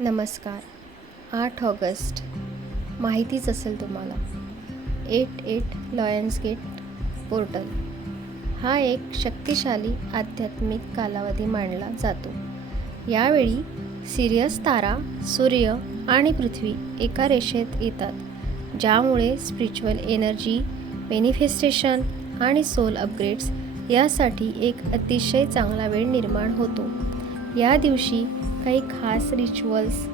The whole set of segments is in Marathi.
नमस्कार. 8 ऑगस्ट माहितीच असेल तुम्हाला. 88 लॉयन्स गेट पोर्टल हा एक शक्तिशाली आध्यात्मिक कालावधी मानला जातो. यावेळी सिरियस तारा, सूर्य आणि पृथ्वी एका रेषेत येतात, ज्यामुळे स्पिरिच्युअल एनर्जी, मॅनिफेस्टेशन आणि सोल अपग्रेड्स यासाठी एक अतिशय चांगला वेळ निर्माण होतो. या दिवशी काही खास रिच्युअल्स,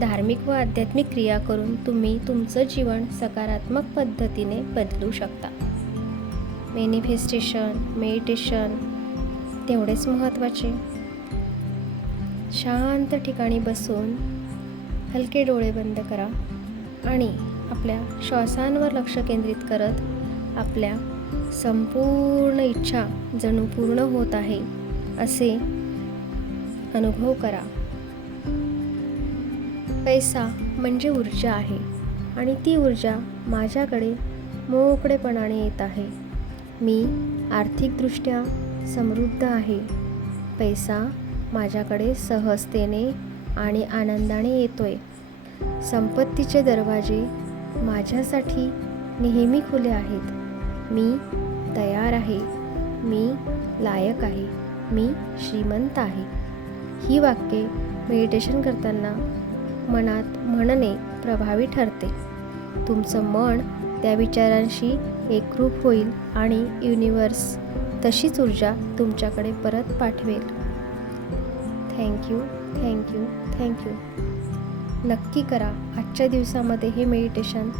धार्मिक व आध्यात्मिक क्रिया करून तुम्ही तुमचं जीवन सकारात्मक पद्धतीने बदलू शकता. मॅनिफेस्टेशन, मेडिटेशन तेवढेच महत्त्वाचे. शांत ठिकाणी बसून हलके डोळे बंद करा आणि आपल्या श्वासांवर लक्ष केंद्रित करत आपल्या संपूर्ण इच्छा जणू पूर्ण होत आहे असे अनुभव करा. पैसा म्हणजे ऊर्जा आहे आणि ती ऊर्जा माझ्याकडे मोकळेपणाने येत आहे. मी आर्थिकदृष्ट्या समृद्ध आहे. पैसा माझ्याकडे सहजतेने आणि आनंदाने येतोय. संपत्तीचे दरवाजे माझ्यासाठी नेहमी खुले आहेत. मी तयार आहे. मी लायक आहे. मी श्रीमंत आहे. ही वाक्ये मेडिटेशन करताना मनात म्हणणे प्रभावी ठरते. तुमचं मन त्या विचारांशी एकरूप होईल आणि युनिवर्स तशीच ऊर्जा तुमच्याकडे परत पाठवेल. Thank you, thank you, thank you. नक्की करा. आजच्या दिवसामध्ये हे मेडिटेशन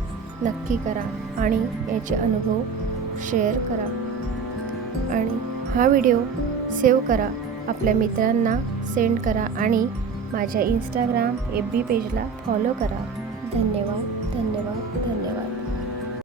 नक्की करा आणि याचे अनुभव शेअर करा. आणि हा व्हिडिओ सेव्ह करा, आपल्या मित्रांना सेंड करा आणि माझ्या इंस्टाग्राम FB पेजला फॉलो करा. धन्यवाद.